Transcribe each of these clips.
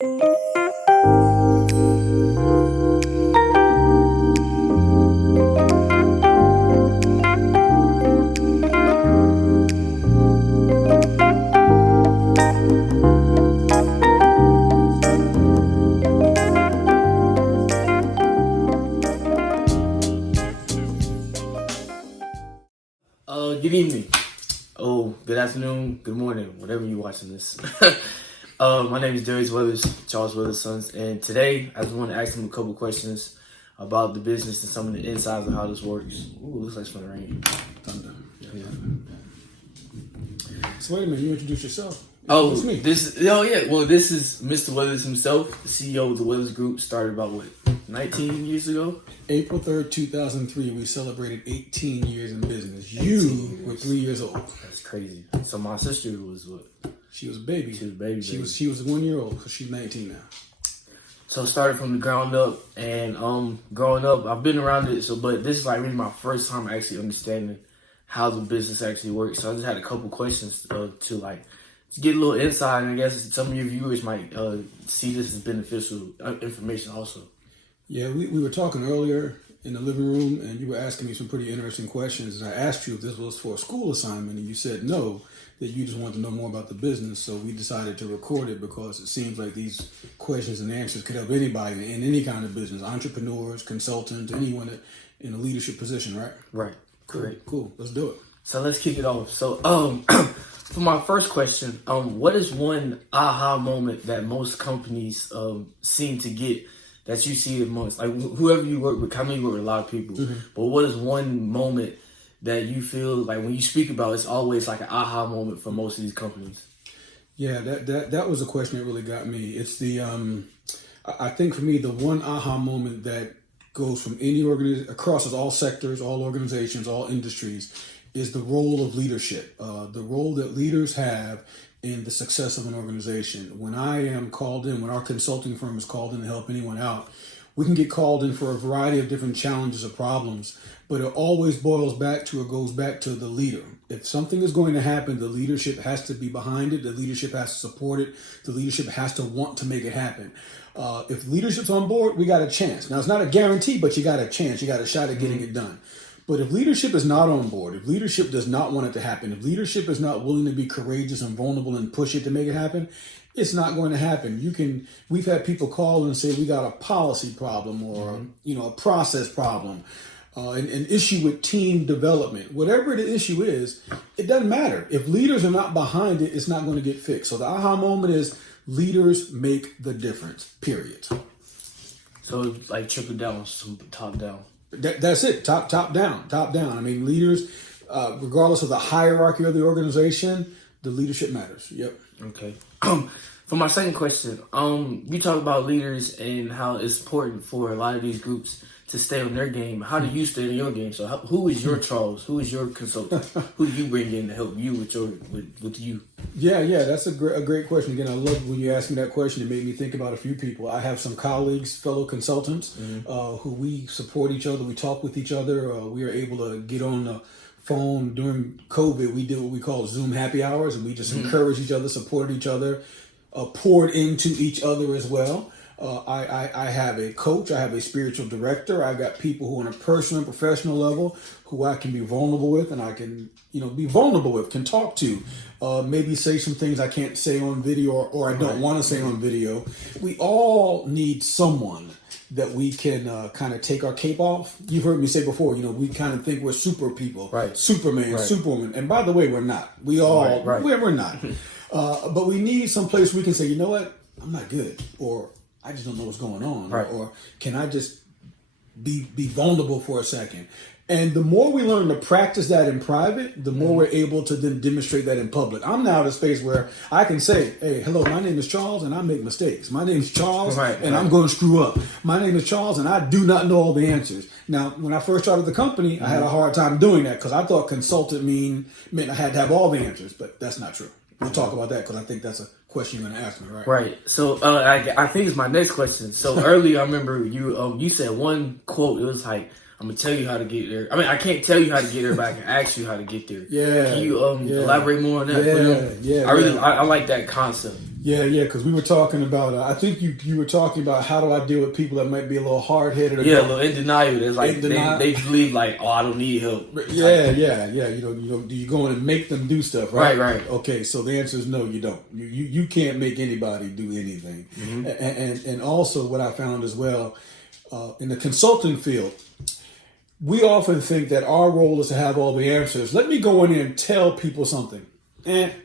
Good evening. Oh, good afternoon, good morning, whatever you're watching this. My name is Darius Weathers, Charles Weathers' sons, and today I just want to ask him a couple questions about the business and some of the insides of how this works. Ooh, looks like it's gonna rain. Thunder. Yeah. So wait a minute, you introduce yourself. Oh, it's me. this is Mr. Weathers himself, the CEO of the Weathers Group, started about 19 years ago? April 3rd, 2003, we celebrated 18 years in business. You were 3 years old. That's crazy. So my sister was what? She was a baby. She was a baby. She was 1 year old because she's 19 now. So it started from the ground up, and growing up, I've been around it. But this is like really my first time actually understanding how the business actually works. So I just had a couple questions to get a little insight, and I guess some of your viewers might see this as beneficial information also. Yeah, we were talking earlier in the living room, and you were asking me some pretty interesting questions. And I asked you if this was for a school assignment, and you said no, that you just wanted to know more about the business. So we decided to record it because it seems like these questions and answers could help anybody in any kind of business, entrepreneurs, consultants, anyone in a leadership position, right? Right. Correct. Cool. Let's do it. So let's kick it off. So for my first question, what is one aha moment that most companies seem to get that you see amongst, like, whoever you work with? I know you work with a lot of people, but what is one moment that you feel like when you speak about, it's always like an aha moment for most of these companies? Yeah, that was a question that really got me. It's the, I think for me, the one aha moment that goes from any organization, across all sectors, all organizations, all industries, is the role of leadership, the role that leaders have in the success of an organization. When I am called in, when our consulting firm is called in to help anyone out, we can get called in for a variety of different challenges or problems, but it always boils back to, or goes back to, the leader. If something is going to happen, the leadership has to be behind it, the leadership has to support it, the leadership has to want to make it happen. If leadership's on board, we got a chance. Now, it's not a guarantee, but you got a chance, you got a shot at getting it done. But if leadership is not on board, if leadership does not want it to happen, if leadership is not willing to be courageous and vulnerable and push it to make it happen, it's not going to happen. We've had people call and say we got a policy problem or a process problem, an issue with team development. Whatever the issue is, it doesn't matter. If leaders are not behind it, it's not going to get fixed. So the aha moment is leaders make the difference, period. So it's like trickle down, top down. That's it. Top down. I mean, leaders, regardless of the hierarchy of the organization, the leadership matters. Yep. Okay. For my second question, you talk about leaders and how it's important for a lot of these groups to stay on their game. How do you stay on your game? So who is your Charles? Who is your consultant? Who do you bring in to help you with you? Yeah, that's a great question. Again, I love when you asked me that question. It made me think about a few people. I have some colleagues, fellow consultants, who we support each other. We talk with each other. We are able to get on the phone. During COVID, we did what we call Zoom happy hours, and we just encouraged each other, supported each other, poured into each other as well. I have a coach. I have a spiritual director. I've got people who, on a personal and professional level, who I can be vulnerable with, and I can, be vulnerable with, can talk to, maybe say some things I can't say on video or I don't want to say on video. We all need someone that we can kind of take our cape off. You've heard me say before, we kind of think we're super people, right? Superman, right. Superwoman. And by the way, we're not. We all, right. We're not. But we need some place we can say, you know what? I'm not good, or I just don't know what's going on, right. or can I just be vulnerable for a second? And the more we learn to practice that in private, the more we're able to then demonstrate that in public. I'm now at a space where I can say, hey, hello, my name is Charles and I make mistakes. My name is Charles and I'm going to screw up. My name is Charles and I do not know all the answers. Now, when I first started the company, I had a hard time doing that because I thought consultant meant I had to have all the answers, but that's not true. We'll talk about that because I think that's a question you're going to ask me, right? Right. So I think it's my next question. So earlier, I remember you said one quote. It was like, I'm going to tell you how to get there. I mean, I can't tell you how to get there, but I can ask you how to get there. Yeah. Can you elaborate more on that? Yeah. I like that concept. Yeah, because we were talking about. I think you were talking about how do I deal with people that might be a little hard headed. Yeah, a little in denial. It's like they believe like, oh, I don't need help. Yeah. Do you go in and make them do stuff? Right. Right. Okay, so the answer is no, you don't. You can't make anybody do anything. And also what I found as well in the consulting field, we often think that our role is to have all the answers. Let me go in here and tell people something.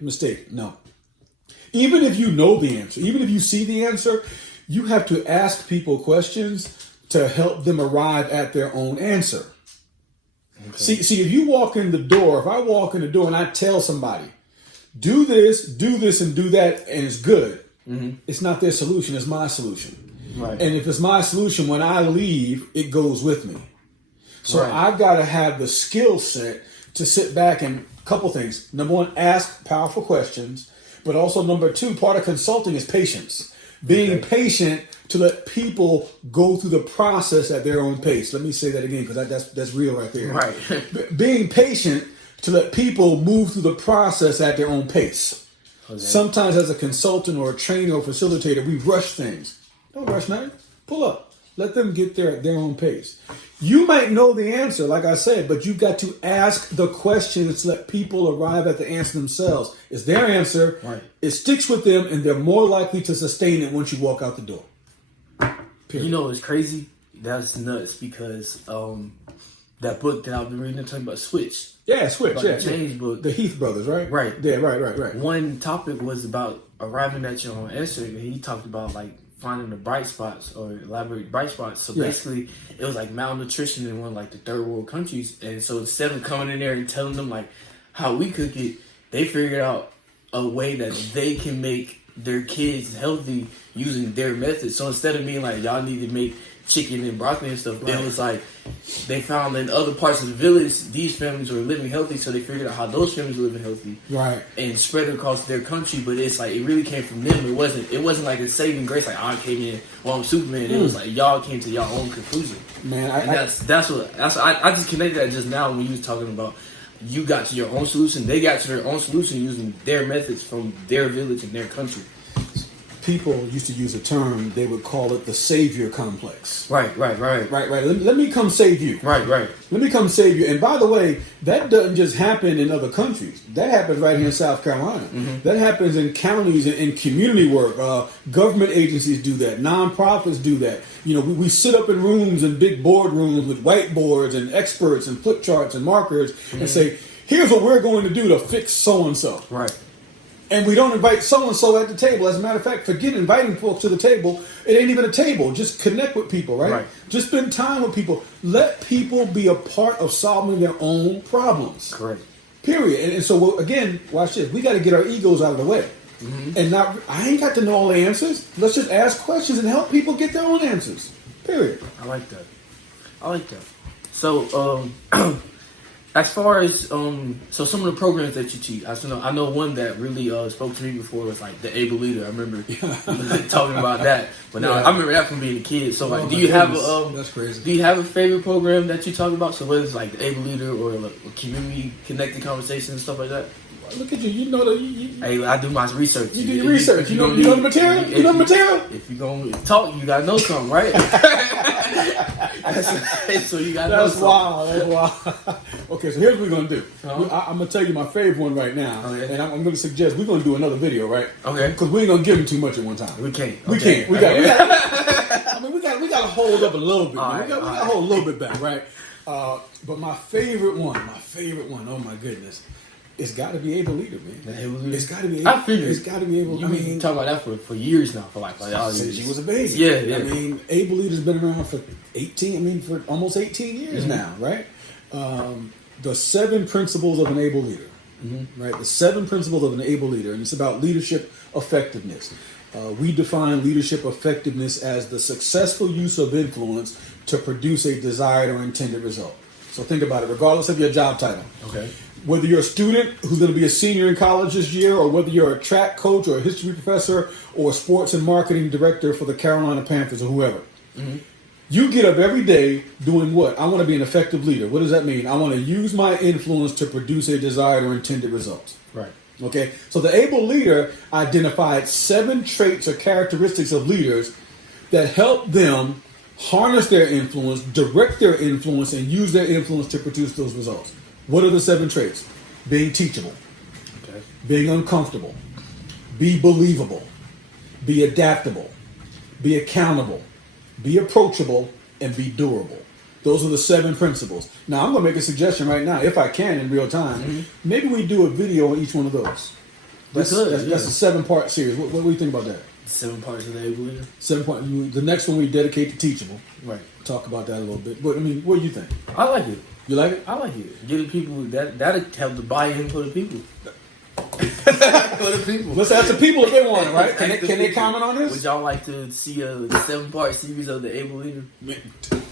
Mistake. No. Even if you know the answer, even if you see the answer, you have to ask people questions to help them arrive at their own answer. Okay. See, if you walk in the door, if I walk in the door and I tell somebody, do this, and do that, and it's good, it's not their solution, it's my solution. Right. And if it's my solution, when I leave, it goes with me. So I've got to have the skill set to sit back and a couple things. Number one, ask powerful questions. But also, number two, part of consulting is patience. Being patient to let people go through the process at their own pace. Let me say that again, because that's real right there. Right. Being patient to let people move through the process at their own pace. Okay. Sometimes as a consultant or a trainer or facilitator, we rush things. Don't rush nothing. Pull up. Let them get there at their own pace. You might know the answer, like I said, but you've got to ask the questions to let people arrive at the answer themselves. It's their answer. Right. It sticks with them, and they're more likely to sustain it once you walk out the door. Period. You know what's crazy? That's nuts because that book that I've been reading, talking about Switch. Yeah, Switch. The change book. The Heath brothers, right? Right. Yeah, right. One topic was about arriving at your own answer, and he talked about like finding the bright spots or elaborate bright spots. So basically, it was like malnutrition in one of like the third world countries. And so instead of coming in there and telling them like how we cook it, they figured out a way that they can make their kids healthy using their methods. So instead of being like, y'all need to make chicken and broccoli and stuff, it was like they found in other parts of the village these families were living healthy, so they figured out how those families were living healthy, and spread it across their country. But it's like it really came from them. It wasn't like a saving grace, like I came in, well I'm Superman. It was like y'all came to your own conclusion. Man, I just connected that just now when you was talking about you got to your own solution, they got to their own solution using their methods from their village and their country. People used to use a term, they would call it the savior complex. Right. Let me come save you. Right. Let me come save you. And by the way, that doesn't just happen in other countries. That happens right here in South Carolina. That happens in counties and in community work. Government agencies do that. Nonprofits do that. You know, we sit up in rooms and big boardrooms with whiteboards and experts and flip charts and markers and say, here's what we're going to do to fix so-and-so. Right. And we don't invite so-and-so at the table. As a matter of fact, forget inviting folks to the table. It ain't even a table. Just connect with people, right? Just spend time with people. Let people be a part of solving their own problems. Correct. Period. And so, again, watch this. We got to get our egos out of the way. And I ain't got to know all the answers. Let's just ask questions and help people get their own answers. Period. I like that. So, as far as so some of the programs that you teach, I know one that really spoke to me before was like the Able Leader. I remember talking about that. But now I remember that from being a kid. So like, do you have that's crazy. Do you have a favorite program that you talk about? So whether it's like the Able Leader or like community connected conversations and stuff like that. Look at you. You know hey, I do my research. You do your research. You know the material. You know the material. If you're gonna talk, you gotta know something, right? So you gotta know something. That's wild. Okay, so here's what we're gonna do. I'm gonna tell you my favorite one right now, and I'm gonna suggest we're gonna do another video, right? Okay. Because we ain't gonna give them too much at one time. We can't. We got. I mean, we got to hold up a little bit. We got to hold a little bit back, right? But my favorite one. Oh my goodness. It's got to be Able Leader, man. It's got to be. I figured it's got to be Able. You've been talking about that for years now, for like all since years. she was a baby. Yeah. I mean, Able Leader's been around for for almost 18 years now, right? The 7 principles of an Able Leader, right? The 7 principles of an Able Leader, and it's about leadership effectiveness. We define leadership effectiveness as the successful use of influence to produce a desired or intended result. So think about it, regardless of your job title. Okay. Whether you're a student who's going to be a senior in college this year, or whether you're a track coach or a history professor or a sports and marketing director for the Carolina Panthers or whoever, you get up every day doing what? I want to be an effective leader. What does that mean? I want to use my influence to produce a desired or intended result. Right. Okay, so the able leader identified 7 traits or characteristics of leaders that help them harness their influence, direct their influence, and use their influence to produce those results. What are the 7 traits? Being teachable, Okay. being uncomfortable, be believable, be adaptable, be accountable, be approachable, and be durable. Those are the 7 principles. Now, I'm going to make a suggestion right now, if I can in real time. Mm-hmm. Maybe we do a video on each one of those. That's a 7-part series. What do you think about that? 7 parts of the able leader. 7 part. The next one we dedicate to teachable. Right. Talk about that a little bit. But I mean, what do you think? I like it. You like it? I like it. Give the people that'll help the buy-in for the people. For the people. Let's ask the people if they want it, right? Can Ask the they people. comment on this? Would y'all like to see a 7-part series of the able leader?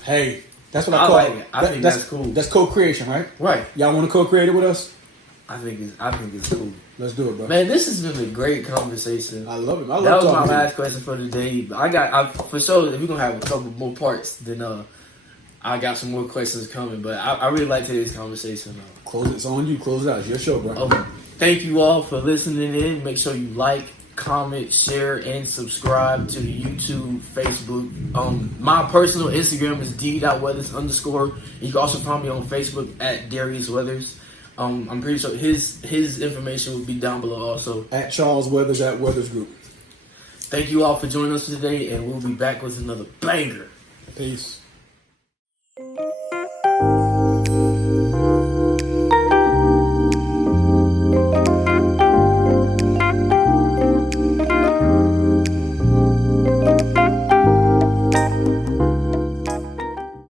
Hey, that's what I I call like it. I think that's cool. That's co-creation, right? Right. Y'all want to co-create it with us? I think it's cool. Let's do it, bro. Man, this has been a great conversation. I love it. That was my last question for the day. For sure, if we're gonna have a couple more parts, then I got some more questions coming. But I really like today's conversation. Close it. It's on you. Close it out. It's your show, bro. Thank you all for listening in. Make sure you like, comment, share, and subscribe to the YouTube, Facebook. My personal Instagram is d.weathers_. You can also find me on Facebook at Darius Weathers. I'm pretty sure his information will be down below also. At Charles Weathers at Weathers Group. Thank you all for joining us today, and we'll be back with another banger. Peace.